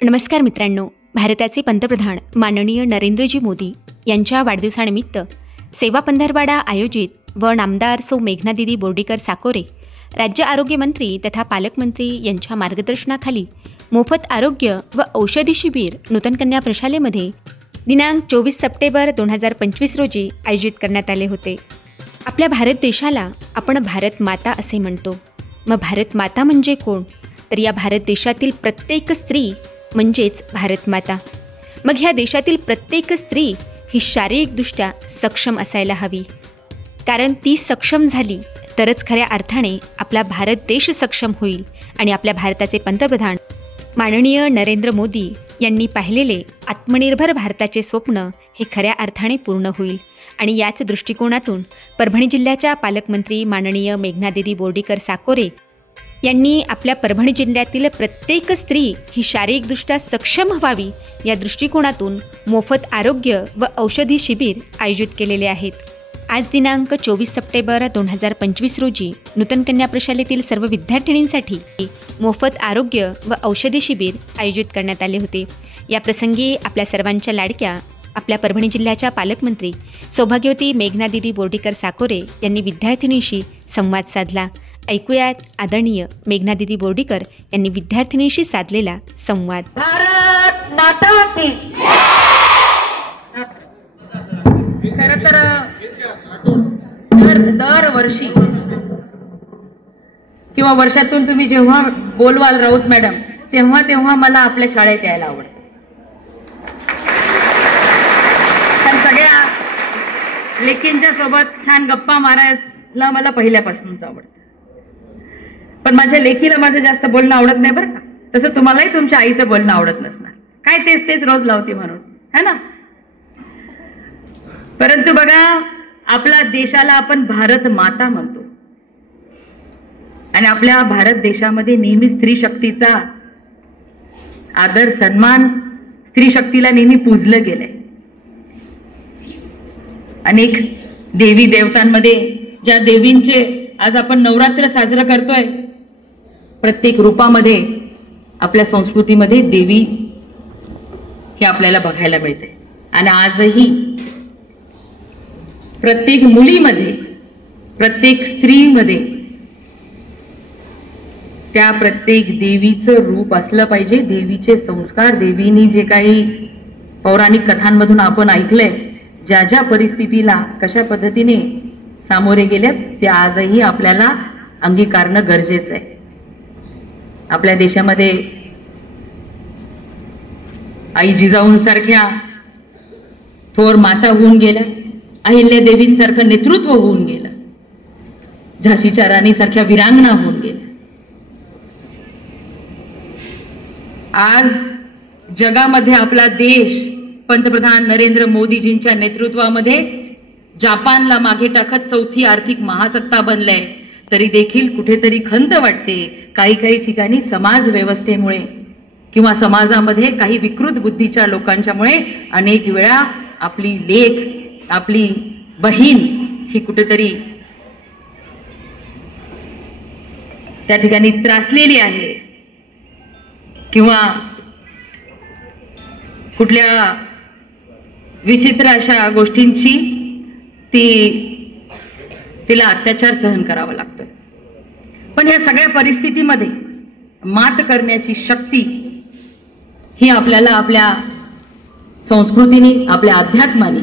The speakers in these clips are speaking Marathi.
नमस्कार मित्रांनो, भारताचे पंतप्रधान माननीय नरेंद्रजी मोदी यांच्या वाढदिवसानिमित्त सेवा पंधरवाडा आयोजित व नामदार सौ मेघनादिदी बोर्डीकर साकोरे, राज्य आरोग्यमंत्री तथा पालकमंत्री यांच्या मार्गदर्शनाखाली मोफत आरोग्य व औषधी शिबिर नूतन कन्या प्रशालेमध्ये दिनांक 24 सप्टेंबर 2025 रोजी आयोजित करण्यात आले होते. आपल्या भारत देशाला आपण भारत माता असे म्हणतो. मग भारत माता म्हणजे कोण? तर या भारत देशातील प्रत्येक स्त्री म्हणजेच भारत माता. मग ह्या देशातील प्रत्येक स्त्री ही शारीरिकदृष्ट्या सक्षम असायला हवी, कारण ती सक्षम झाली तरच खऱ्या अर्थाने आपला भारत देश सक्षम होईल आणि आपल्या भारताचे पंतप्रधान माननीय नरेंद्र मोदी यांनी पाहिलेले आत्मनिर्भर भारताचे स्वप्न हे खऱ्या अर्थाने पूर्ण होईल. आणि याच दृष्टिकोनातून परभणी जिल्ह्याच्या पालकमंत्री माननीय मेघनादिदी बोर्डीकर साकोरे यांनी आपल्या परभणी जिल्ह्यातील प्रत्येक स्त्री ही शारीरिकदृष्ट्या सक्षम व्हावी या दृष्टिकोनातून मोफत आरोग्य व औषधी शिबिर आयोजित केलेले आहेत. आज दिनांक 24 सप्टेंबर 2025 रोजी नूतन कन्या प्रशालेतील सर्व विद्यार्थिनींसाठी मोफत आरोग्य व औषधी शिबिर आयोजित करण्यात आले होते. या प्रसंगी आपल्या सर्वांच्या लाडक्या आपल्या परभणी जिल्ह्याच्या पालकमंत्री सौभाग्यवती मेघनादिदी बोर्डीकर साकोरे यांनी विद्यार्थिनींशी संवाद साधला. ऐकूयात आदरणीय मेघनादिदी बोर्डीकर यांनी विद्यार्थिनींशी साधलेला संवाद. भारत माता की खरं तर दरवर्षी किंवा वर्षातून तुम्ही जेव्हा बोलवाल राऊत मॅडम, तेव्हा मला आपल्या शाळेत यायला आवडतं. पण सगळ्या लेकींच्या सोबत छान गप्पा मारायला मला पहिल्यापासूनच आवडतं. पण माझ्या लेकीला माझं जास्त बोलणं आवडत नाही बरं का. तसं तुम्हालाही तुमच्या आईचं बोलणं आवडत नसणार, काय तेच रोज लावते म्हणून, है ना. परंतु बघा, आपल्या देशाला आपण भारत माता म्हणतो आणि आपल्या भारत देशामध्ये नेहमी स्त्री शक्तीचा आदर सन्मान, स्त्री शक्तीला नेहमी पूजलं गेलंय. अनेक देवी देवतांमध्ये ज्या देवींचे आज आपण नवरात्र साजरं करतोय, प्रत्येक रूपामध्ये आपल्या संस्कृतीमध्ये देवी हे आपल्याला बघायला मिळते. आणि आजही प्रत्येक मुलीमध्ये, प्रत्येक स्त्रीमध्ये त्या प्रत्येक देवीचं रूप असलं पाहिजे. देवीचे संस्कार, देवीनी जे काही पौराणिक कथांमधून आपण ऐकलंय, ज्या ज्या परिस्थितीला कशा पद्धतीने सामोरे गेलेत, ते आजही आपल्याला अंगीकारणं गरजेचं आहे. आपल्या देशामध्ये आई जिजाऊंसारख्या थोर माता होऊन गेल्या, अहिल्या देवींसारखं नेतृत्व होऊन गेलं, झाशीच्या राणीसारख्या वीरांगना होऊन गेल्या. आज जगामध्ये आपला देश पंतप्रधान नरेंद्र मोदीजींच्या नेतृत्वामध्ये जपानला मागे टाकत चौथी आर्थिक महासत्ता बनलाय. तरी देखील कुठेतरी खंत वाटते, काही ठिकाणी समाज व्यवस्थेमुळे किंवा समाजामध्ये काही विकृत बुद्धीच्या लोकांच्यामुळे अनेक वेळा आपली लेक, आपली बहीण ही कुठेतरी त्या ठिकाणी त्रासलेली आहे किंवा कुठल्या विचित्र अशा गोष्टींची तिला अत्याचार सहन करावा लागतोय. पण या सगळ्या परिस्थितीमध्ये मात करण्याची शक्ती ही आपल्याला आपल्या संस्कृतीने, आपल्या अध्यात्माने,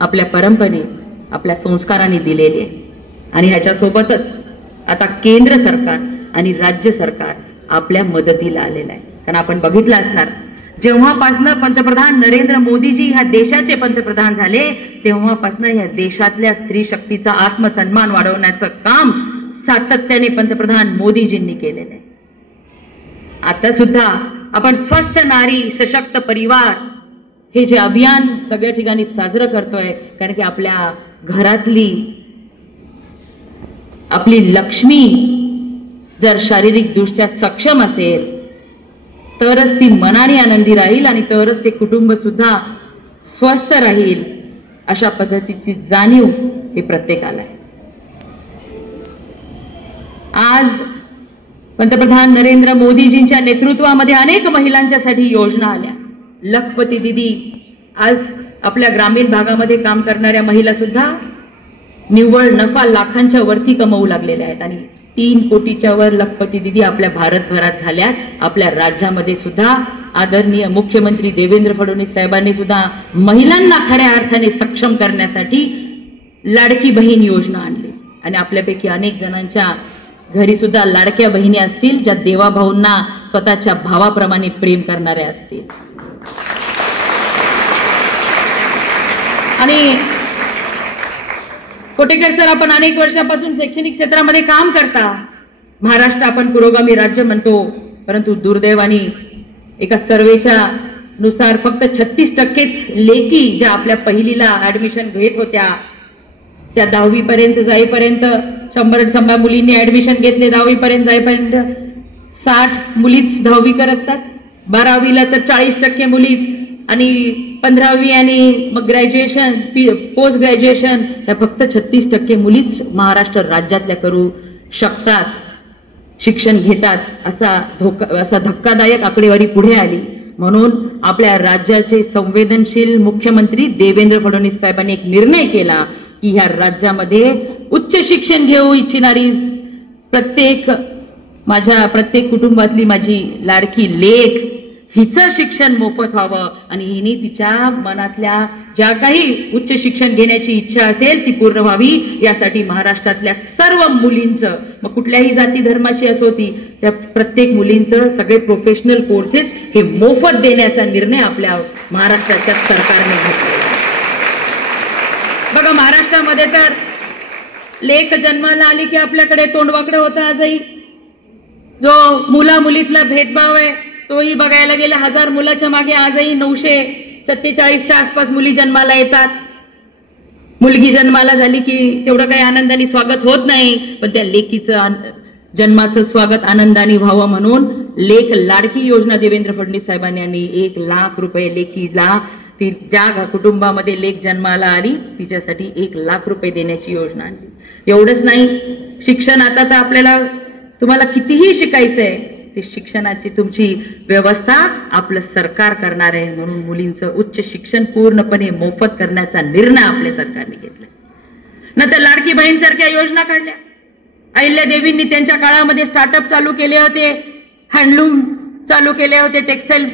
आपल्या परंपरेने, आपल्या संस्काराने दिलेली आहे. आणि ह्याच्यासोबतच आता केंद्र सरकार आणि राज्य सरकार आपल्या मदतीला आलेलं आहे. कारण आपण बघितलं असणार, जेव्हापासनं पंतप्रधान नरेंद्र मोदीजी ह्या देशाचे पंतप्रधान झाले, तेव्हापासनं ह्या देशातल्या स्त्री शक्तीचा आत्मसन्मान वाढवण्याचं काम सातत्याने पंतप्रधान मोदीजींनी केलेलं आहे. आता सुद्धा आपण स्वस्थ नारी सशक्त परिवार हे जे अभियान सगळ्या ठिकाणी साजरं करतोय, कारण की आपल्या घरातली आपली लक्ष्मी जर शारीरिक दृष्ट्या सक्षम असेल तरच ती मनाने आनंदी राहील आणि तरच ते कुटुंब सुद्धा स्वस्थ राहील. अशा पद्धतीची जाणीव ही प्रत्येकाला आहे. आज पंतप्रधान नरेंद्र मोदीजींच्या नेतृत्वामध्ये अनेक महिलांच्यासाठी योजना आल्या. लखपती दिदी, आज आपल्या ग्रामीण भागामध्ये काम करणाऱ्या महिला सुद्धा निव्वळ नफा लाखांच्या वरती कमवू लागलेल्या आहेत आणि 3 कोटीच्या वर लखपती दिदी आपल्या भारतभरात झाल्या. आपल्या राज्यामध्ये सुद्धा आदरणीय मुख्यमंत्री देवेंद्र फडणवीस साहेबांनी सुद्धा महिलांना खऱ्या अर्थाने सक्षम करण्यासाठी लाडकी बहीण योजना आणली आणि आपल्यापैकी अनेक जणांच्या घरी सुद्धा लाडक्या बहिणी असतील ज्या देवाभाऊंना स्वतःच्या भावाप्रमाणे प्रेम करणाऱ्या असतील. आणि कोटेकर सर, आपण अनेक वर्षापासून शैक्षणिक क्षेत्रामध्ये काम करता. महाराष्ट्र आपण पुरोगामी राज्य म्हणतो, परंतु दुर्दैवाने एका सर्वेच्या नुसार फक्त 36%च लेकी ज्या आपल्या पहिलीला ऍडमिशन घेत होत्या त्या 10वी पर्यंत जाईपर्यंत 100 मुलींनी ऍडमिशन घेतले. 10वी पर्यंत जाईपर्यंत 60 मुलीच 10वी करतात. 12वीला तर 40% मुलीच आणि 15वी आणि मग ग्रॅज्युएशन, पोस्ट ग्रॅज्युएशन त्या फक्त 36% मुलीच महाराष्ट्र राज्यातल्या करू शकतात, शिक्षण घेतात. असा धक्कादायक आकडेवारी पुढे आली. म्हणून आपल्या राज्याचे संवेदनशील मुख्यमंत्री देवेंद्र फडणवीस साहेबांनी एक निर्णय केला की ह्या राज्यामध्ये उच्च शिक्षण घेऊ इच्छिणारी प्रत्येक कुटुंबातली माझी लाडकी लेक हिचं शिक्षण मोफत व्हावं आणि हिने तिच्या मनातल्या ज्या काही उच्च शिक्षण घेण्याची इच्छा असेल ती पूर्ण व्हावी यासाठी महाराष्ट्रातल्या सर्व मुलींचं, मग कुठल्याही जाती धर्माची असो ती, त्या प्रत्येक मुलींचं सगळे प्रोफेशनल कोर्सेस हे मोफत देण्याचा निर्णय आपल्या महाराष्ट्राच्या सरकारने घेतलेला. बघा, महाराष्ट्रामध्ये तर लेक जन्माला आली की आपल्याकडे तोंडवाकडं होतं. आजही जो मुला मुलीतला भेदभाव आहे तोही बघायला गेला 1000 मुलाच्या मागे आजही 947च्या आसपास मुली जन्माला येतात. मुलगी जन्माला झाली की तेवढं काही आनंदाने स्वागत होत नाही, पण त्या लेकीचं जन्माचं स्वागत आनंदाने व्हावं म्हणून लेक लाडकी योजना देवेंद्र फडणवीस साहेबांनी 1 लाख रुपये लेकीला, ती ज्या कुटुंबामध्ये लेक जन्माला आली तिच्यासाठी 1 लाख रुपये देण्याची योजना आणली. एवढंच नाही, शिक्षण आता तर आपल्याला तुम्हाला कितीही शिकायचंय ते शिक्षणाची तुमची व्यवस्था आपलं सरकार करणार आहे म्हणून मुलींचं उच्च शिक्षण पूर्णपणे मोफत करण्याचा निर्णय आपल्या सरकारने घेतला. नंतर लाडकी बहीण सारख्या योजना काढल्या. अहिल्यादेवींनी त्यांच्या काळामध्ये स्टार्टअप चालू केले होते, हँडलूम चालू केले होते, टेक्सटाईल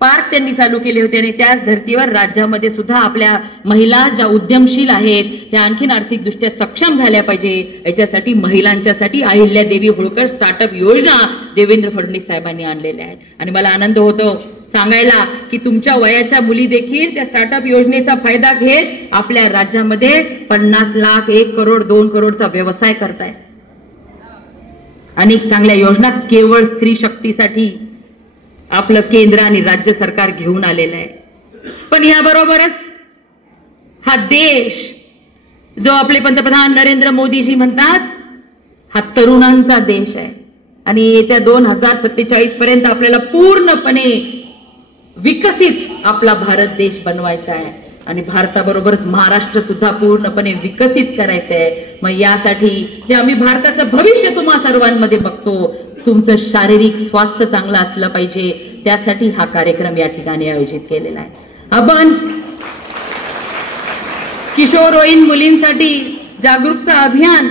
पार्क त्यांनी चालू केले होते आणि त्याच धर्तीवर राज्यामध्ये सुद्धा आपल्या महिला ज्या उद्यमशील आहेत त्या आणखीन आर्थिकदृष्ट्या सक्षम झाल्या पाहिजे याच्यासाठी महिलांच्यासाठी अहिल्यादेवी होळकर स्टार्टअप योजना देवेंद्र फडणवीस साहेबांनी आणलेल्या आहेत. आणि मला आनंद होतो सांगायला की तुमच्या वयाच्या मुली देखील त्या स्टार्टअप योजनेचा फायदा घेत आपल्या राज्यामध्ये 50 लाख, 1 करोड, 2 करोडचा व्यवसाय करतायत. अनेक चांगल्या योजना केवळ स्त्री शक्तीसाठी आपलं केंद्र आणि राज्य सरकार घेऊन आलेलं आहे. पण याबरोबरच हा देश जो आपले पंतप्रधान नरेंद्र मोदीजी म्हणतात हा तरुणांचा देश आहे आणि येत्या 2047 पर्यंत आपल्याला पूर्णपणे विकसित आपला भारत देश बनवायचा आहे आणि भारताबरोबरच महाराष्ट्र सुद्धा पूर्णपणे विकसित करायचं आहे. मग यासाठी जे आम्ही भारताचं भविष्य तुम्हा सर्वांमध्ये बघतो, तुमचं शारीरिक स्वास्थ्य चांगलं असलं पाहिजे, त्यासाठी हा कार्यक्रम या ठिकाणी आयोजित केलेला आहे. आपण किशोरवयीन मुलींसाठी जागरूकता अभियान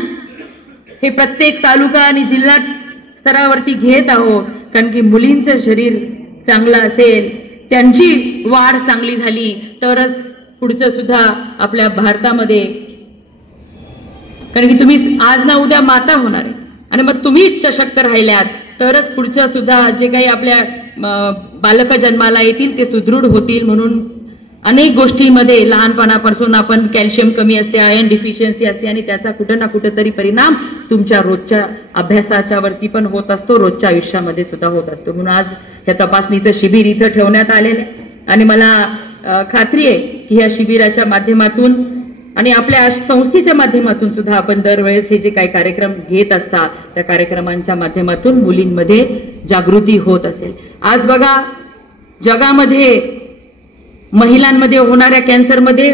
हे प्रत्येक तालुका आणि जिल्हा स्तरावरती घेत आहोत, कारण की मुलींचं शरीर चांगलं असेल, त्यांची वाढ चांगली झाली तरच पुढचं सुद्धा आपल्या भारतामध्ये, कारण की तुम्ही आज ना उद्या माता होणार आहे आणि मग तुम्ही सशक्त राहिल्यात तरच पुढचं सुद्धा जे काही आपल्या बालक जन्माला येतील ते सुदृढ होतील. म्हणून अनेक गोष्टींमध्ये लहानपणापासून आपण कॅल्शियम कमी असते, आयर्न डिफिशियन्सी असते आणि त्याचा कुठं ना कुठं तरी परिणाम तुमच्या रोजच्या अभ्यासाच्या वरती पण होत असतो, रोजच्या आयुष्यामध्ये सुद्धा होत असतो. म्हणून आज या तपासणीचं शिबिर इथं ठेवण्यात आलेलं आहे आणि मला खात्री आहे की या शिबिराच्या माध्यमातून आणि आपल्या संस्थेच्या माध्यमातून सुद्धा आपण दरवेळेस हे जे काही कार्यक्रम घेत असता त्या कार्यक्रमांच्या माध्यमातून मुलींमध्ये जागृती होत असेल. आज बघा जगामध्ये महिलांमध्ये होणाऱ्या कॅन्सरमध्ये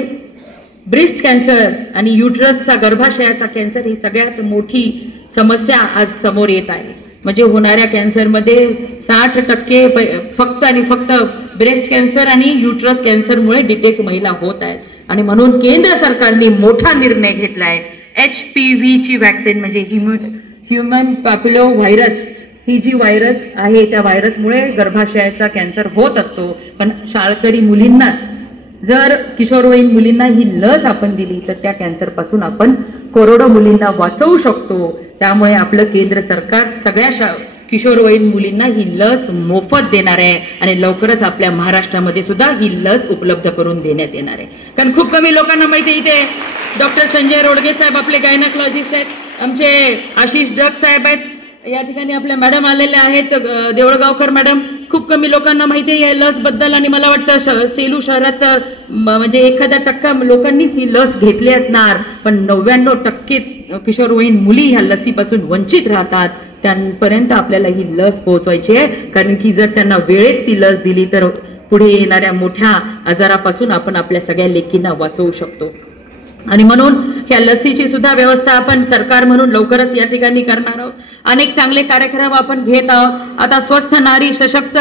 ब्रेस्ट कॅन्सर आणि युटरसचा गर्भाशयाचा कॅन्सर ही सगळ्यात मोठी समस्या आज समोर येत आहे. म्हणजे होणाऱ्या कॅन्सरमध्ये 60% फक्त आणि फक्त ब्रेस्ट कॅन्सर आणि युट्रस कॅन्सरमुळे डिटेक्ट महिला होत आहेत. आणि म्हणून केंद्र सरकारने मोठा निर्णय घेतलाय. HPV ची वॅक्सिन म्हणजे ह्युमन पॅपिलो व्हायरस, ही जी व्हायरस आहे त्या व्हायरसमुळे गर्भाशयाचा कॅन्सर होत असतो. पण शाळकरी मुलींनाच, जर किशोरवयीन मुलींना ही लस आपण दिली तर त्या कॅन्सरपासून आपण करोडो मुलींना वाचवू शकतो. त्यामुळे आपलं केंद्र सरकार सगळ्या किशोरवयीन मुलींना ही लस मोफत देणार आहे आणि लवकरच आपल्या महाराष्ट्रामध्ये सुद्धा ही लस उपलब्ध करून देण्यात येणार आहे. कारण खूप कमी लोकांना माहिती आहे. इथे डॉक्टर संजय रोडगे साहेब आपले गायनाकोलॉजिस्ट आहेत, आमचे आशिष डग साहेब आहेत, या ठिकाणी आपल्या मॅडम आलेल्या आहेत, देवळगावकर मॅडम. खूप कमी लोकांना माहिती आहे या लस बद्दल आणि मला वाटतं सेलू शहरात म्हणजे 1% लोकांनीच ही लस घेतली असणार. पण 99% किशोरवयीन मुली ह्या लसीपासून वंचित राहतात. त्यांपर्यंत आपल्याला ही लस पोहोचवायची आहे. कारण की जर त्यांना वेळेत ती लस दिली तर पुढे येणाऱ्या मोठ्या आजारापासून आपण आपल्या सगळ्या लेकींना वाचवू शकतो. आणि म्हणून या लसीची सुद्धा व्यवस्था आपण सरकार म्हणून लवकरच या ठिकाणी करणार आहोत. अनेक चांगले कार्यक्रम आपण घेत आहोत. आता स्वस्थ नारी सशक्त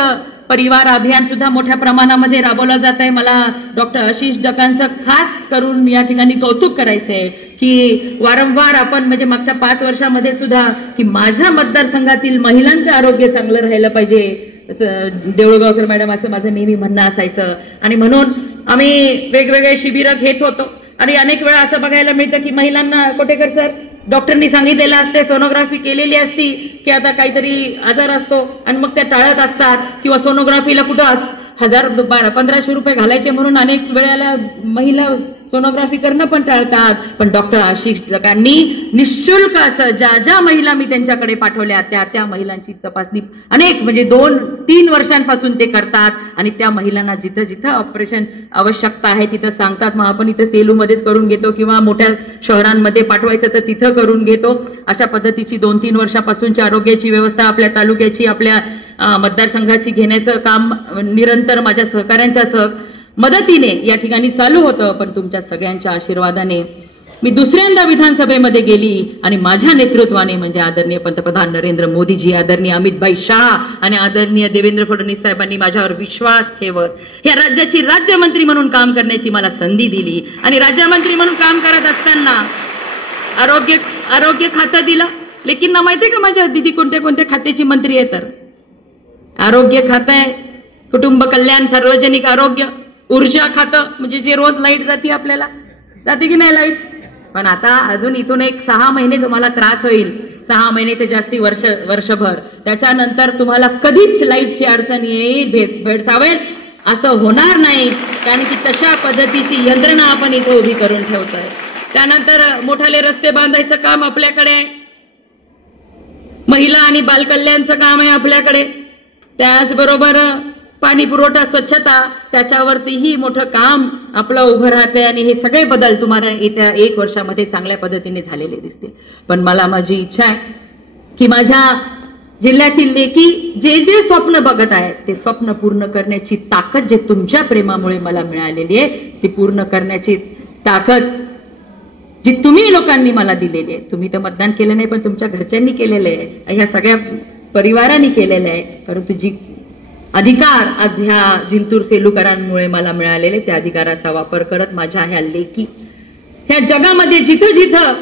परिवार अभियान सुद्धा मोठ्या प्रमाणामध्ये राबवलं जात आहे. मला डॉक्टर आशिष डकांचं खास करून या ठिकाणी कौतुक करायचं आहे की वारंवार आपण म्हणजे मागच्या 5 वर्षामध्ये सुद्धा की माझ्या मतदारसंघातील महिलांचं आरोग्य चांगलं राहिलं पाहिजे, देवळगावकर मॅडम असं माझं नेहमी म्हणणं असायचं. आणि म्हणून आम्ही वेगवेगळे शिबिरं घेत होतो. आणि अनेक वेळा असं बघायला मिळतं की महिलांना कोटेकर सर डॉक्टरनी सांगितलेलं असते, सोनोग्राफी केलेली असती की आता काहीतरी आजार असतो आणि मग त्या टाळत असतात किंवा सोनोग्राफीला कुठं 1000-1500 रुपये घालायचे म्हणून अनेक वेळेला महिला सोनोग्राफी करणं पण टाळतात. पण डॉक्टर आशिष डकांनी निशुल्क असं ज्या महिला मी त्यांच्याकडे पाठवल्या त्या महिलांची तपासणी अनेक म्हणजे 2-3 वर्षांपासून ते करतात. आणि त्या महिलांना जिथं जिथं ऑपरेशन आवश्यकता आहे तिथं सांगतात. मग आपण इथं सेलूमध्येच करून घेतो किंवा मोठ्या शहरांमध्ये पाठवायचं तर तिथं करून घेतो. अशा पद्धतीची 2-3 वर्षापासूनची आरोग्याची व्यवस्था आपल्या तालुक्याची आपल्या मतदारसंघाची घेण्याचं काम निरंतर माझ्या सहकाऱ्यांच्या मदतीने या ठिकाणी चालू होतं. पण तुमच्या सगळ्यांच्या आशीर्वादाने मी दुसऱ्यांदा विधानसभेमध्ये गेली आणि माझ्या नेतृत्वाने म्हणजे आदरणीय पंतप्रधान नरेंद्र मोदीजी, आदरणीय अमितभाई शाह आणि आदरणीय देवेंद्र फडणवीस साहेबांनी माझ्यावर विश्वास ठेवत या राज्याची राज्यमंत्री म्हणून काम करण्याची मला संधी दिली. आणि राज्यमंत्री म्हणून काम करत असताना आरोग्य खातं दिलं. लेकिन माहितीये का माझ्या दिदी कोणत्या कोणत्या खात्याची मंत्री आहे? तर आरोग्य खातं आहे, कुटुंब कल्याण, सार्वजनिक आरोग्य, ऊर्जा खातं म्हणजे जे रोज लाईट जाते आपल्याला, जाते की नाही लाईट? पण आता अजून इथून एक 6 महिने तुम्हाला त्रास होईल, 6 महिने ते जास्ती वर्षभर. त्याच्यानंतर तुम्हाला कधीच लाईटची अडचण येईल भेडसावेल असं होणार नाही. कारण की तशा पद्धतीची यंत्रणा आपण इथे उभी करून ठेवतोय. त्यानंतर मोठाले रस्ते बांधायचं काम आपल्याकडे, महिला आणि बालकल्याणचं काम आहे आपल्याकडे, त्याचबरोबर पाणी पुरवठा, स्वच्छता, त्याच्यावरतीही मोठं काम आपलं उभं राहतंय. आणि हे सगळे बदल तुम्हाला येत्या 1 वर्षामध्ये चांगल्या पद्धतीने झालेले दिसतील. पण मला माझी इच्छा आहे की माझ्या जिल्ह्यातील लेकी जे स्वप्न बघत आहेत ते स्वप्न पूर्ण करण्याची ताकद जे तुमच्या प्रेमामुळे मला मिळालेली आहे ती पूर्ण करण्याची ताकद जी तुम्ही लोकांनी मला दिलेली आहे. तुम्ही तर मतदान केलं नाही पण तुमच्या घरच्यांनी केलेलं आहे, ह्या सगळ्या परिवारांनी केलेलं आहे. परंतु जी अधिकार आज ह्या जिंतूर सेलूकरांमुळे मला मिळालेले त्या अधिकाराचा वापर करत माझ्या ह्या लेकी ह्या जगामध्ये जिथं जिथं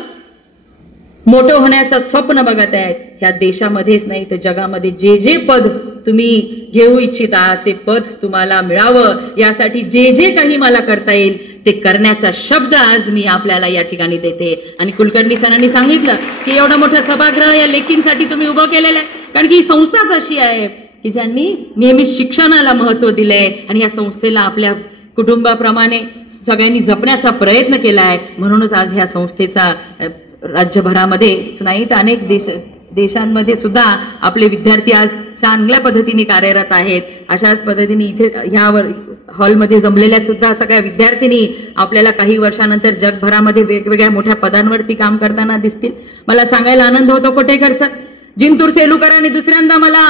मोठं होण्याचं स्वप्न बघत आहेत, ह्या देशामध्येच नाही तर जगामध्ये जे पद तुम्ही घेऊ इच्छिता ते पद तुम्हाला मिळावं यासाठी जे काही मला करता येईल ते करण्याचा शब्द आज मी आपल्याला या ठिकाणी देते. आणि कुलकर्णी सरांनी सांगितलं की एवढं मोठं सभागृह या लेकींसाठी तुम्ही उभं केलेलं आहे. कारण की ही संस्थाच अशी आहे की ज्यांनी नेहमी शिक्षणाला महत्व दिलंय आणि या संस्थेला आपल्या कुटुंबाप्रमाणे सगळ्यांनी जपण्याचा प्रयत्न केलाय. म्हणूनच आज ह्या संस्थेचा राज्यभरामध्येच नाही तर अनेक देशांमध्ये सुद्धा आपले विद्यार्थी आज चांगल्या पद्धतीने कार्यरत आहेत. अशाच पद्धतीने इथे ह्यावर हॉलमध्ये जमलेल्या सुद्धा सगळ्या विद्यार्थिनी आपल्याला काही वर्षानंतर जगभरामध्ये वेगवेगळ्या मोठ्या पदांवरती काम करताना दिसतील. मला सांगायला आनंद होतो कोटेकर सर, जिंतूर सेलूकरांनी दुसऱ्यांदा मला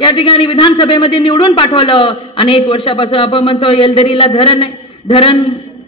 या ठिकाणी विधानसभेमध्ये निवडून पाठवलं. अनेक वर्षापासून आपण म्हणतो येलदरीला धरण आहे, धरण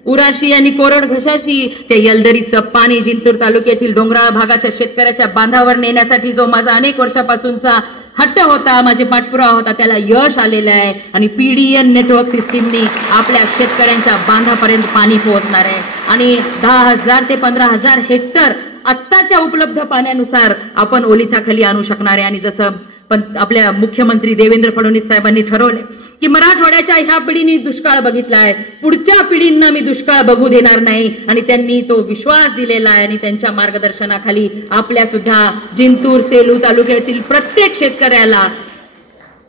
उराशी आणि कोरड घशाशी ते यलदरीचं पाणी जिंतूर तालुक्यातील डोंगराळ भागाच्या शेतकऱ्याच्या बांधावर नेण्यासाठी जो माझा अनेक वर्षापासूनचा हट्ट होता, माझे पाठपुरावा होता, त्याला यश आलेलं आहे आणि पीडीएन नेटवर्क सिस्टीमनी आपल्या शेतकऱ्यांच्या बांधापर्यंत पाणी पोहोचणार आहे आणि 10,000 ते 15,000 हेक्टर आत्ताच्या उपलब्ध पाण्यानुसार आपण ओलिताखाली आणू शकणार आहे. आणि जसं पण आपल्या मुख्यमंत्री देवेंद्र फडणवीस साहेबांनी ठरवले की मराठवाड्याच्या ह्या पिढीने दुष्काळ बघितलाय, पुढच्या पिढींना मी दुष्काळ बघू देणार नाही आणि त्यांनी तो विश्वास दिलेला आहे आणि त्यांच्या मार्गदर्शनाखाली आपल्या सुद्धा जिंतूर सेलू तालुक्यातील प्रत्येक शेतकऱ्याला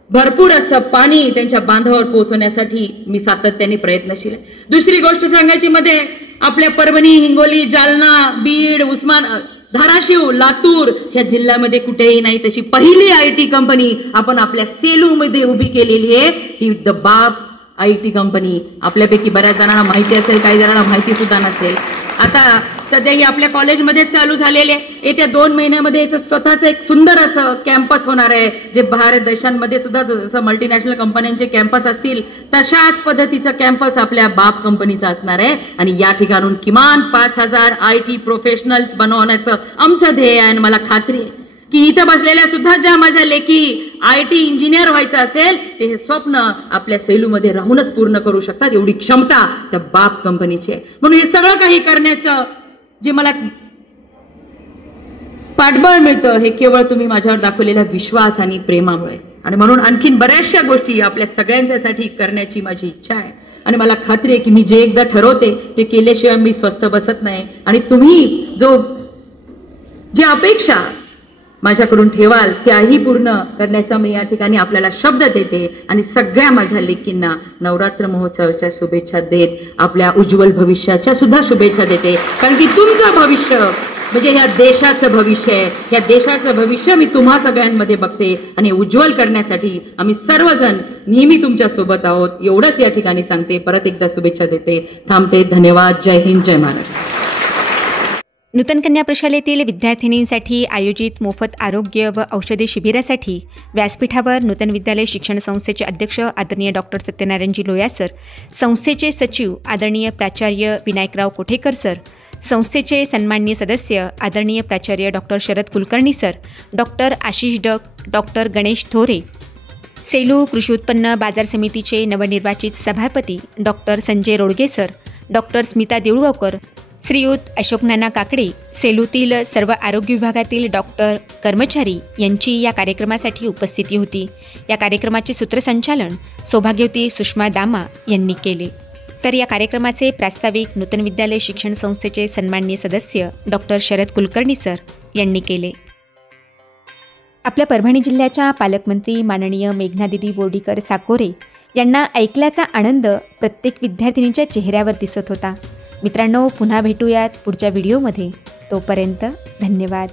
भरपूर असं पाणी त्यांच्या बांधावर पोहोचवण्यासाठी मी सातत्याने प्रयत्नशील आहे. दुसरी गोष्ट सांगायची मध्ये आपल्या परभणी, हिंगोली, जालना, बीड, धाराशिव, लातूर ह्या जिल्ह्यामध्ये कुठेही नाही तशी पहिली आयटी कंपनी आपण आपल्या सेलूमध्ये उभी केलेली आहे. ही द बाप आयटी कंपनी. आपल्यापैकी बऱ्याच जणांना माहिती असेल, काही जणांना माहिती सुद्धा नसेल. आता सध्या ही आपल्या कॉलेजमध्ये चालू झालेले येत्या 2 महिन्यामध्ये याचं स्वतःचं एक सुंदर असं कॅम्पस होणार आहे, जे भारत देशांमध्ये सुद्धा जसं मल्टीनॅशनल कंपन्यांचे कॅम्पस असतील तशाच पद्धतीचं कॅम्पस आपल्या बाप कंपनीचा असणार आहे. आणि या ठिकाणून किमान 5,000 आयटी प्रोफेशनल्स बनवण्याचं आमचं ध्येय आहे. आणि मला खात्री आहे की इथं बसलेल्या सुद्धा ज्या माझ्या लेखी आयटी इंजिनियर व्हायचं असेल ते हे स्वप्न आपल्या सेलूमध्ये राहूनच पूर्ण करू शकतात, एवढी क्षमता त्या बाप कंपनीची आहे. म्हणून हे सगळं काही करण्याचं जे मला पाठबळ मिळतं हे केवळ तुम्ही माझ्यावर दाखवलेला विश्वास आणि प्रेमामुळे. आणि म्हणून आणखीन बऱ्याचशा गोष्टी आपल्या सगळ्यांच्यासाठी करण्याची माझी इच्छा आहे. आणि मला खात्री आहे की मी जे एकदा ठरवते ते केल्याशिवाय मी स्वस्थ बसत नाही. आणि तुम्ही जे अपेक्षा माझ्याकडून ठेवाल त्याही पूर्ण करण्याचा मी या ठिकाणी आपल्याला शब्द देते. आणि सगळ्या माझ्या लेकींना नवरात्र महोत्सवाच्या शुभेच्छा देत आपल्या उज्ज्वल भविष्याच्या सुद्धा शुभेच्छा देते. कारण की तुमचं भविष्य म्हणजे ह्या देशाचं भविष्य आहे. ह्या देशाचं भविष्य मी तुम्हा सगळ्यांमध्ये बघते आणि उज्ज्वल करण्यासाठी आम्ही सर्वजण नेहमी तुमच्या सोबत आहोत एवढंच या ठिकाणी सांगते. परत एकदा शुभेच्छा देते. थांबते. धन्यवाद. जय हिंद, जय महाराष्ट्र. नूतन कन्या प्रशालेतील विद्यार्थिनींसाठी आयोजित मोफत आरोग्य व औषधी शिबिरासाठी व्यासपीठावर नूतन विद्यालय शिक्षण संस्थेचे अध्यक्ष आदरणीय डॉक्टर सत्यनारायणजी लोया सर, संस्थेचे सचिव आदरणीय प्राचार्य विनायकराव कोठेकर सर, संस्थेचे सन्माननीय सदस्य आदरणीय प्राचार्य doctor Sharad Kulkarni sir, doctor Ashish duck, doctor Ganesh थोरे, सेलू कृषी उत्पन्न बाजार समितीचे नवनिर्वाचित सभापती डॉक्टर संजय रोडगे सर, डॉक्टर स्मिता देऊळगावकर, श्रीयुत अशोक नाना काकडे, सेलूतील सर्व आरोग्य विभागातील डॉक्टर कर्मचारी यांची या कार्यक्रमासाठी उपस्थिती होती. या कार्यक्रमाचे सूत्रसंचालन सौभाग्यवती सुषमा दामा यांनी केले. तर या कार्यक्रमाचे प्रास्ताविक नूतन विद्यालय शिक्षण संस्थेचे सन्माननीय सदस्य डॉक्टर शरद कुलकर्णी सर यांनी केले. आपल्या परभणी जिल्ह्याच्या पालकमंत्री माननीय मेघनादिदी बोर्डीकर साकोरे यांना ऐकल्याचा आनंद प्रत्येक विद्यार्थिनीच्या चेहऱ्यावर दिसत होता. मित्रांनो, पुन्हा भेटूयात पुढच्या व्हिडिओमध्ये. तोपर्यंत धन्यवाद.